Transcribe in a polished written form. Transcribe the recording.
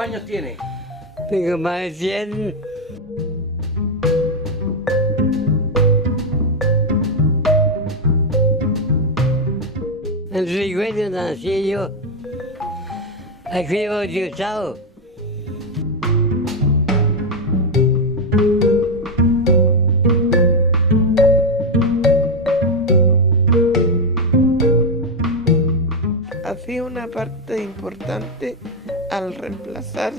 años tiene? Tengo más de 100. En Rigüeño nací yo. Aquí fui bautizado. Ha sido una parte importante al reemplazar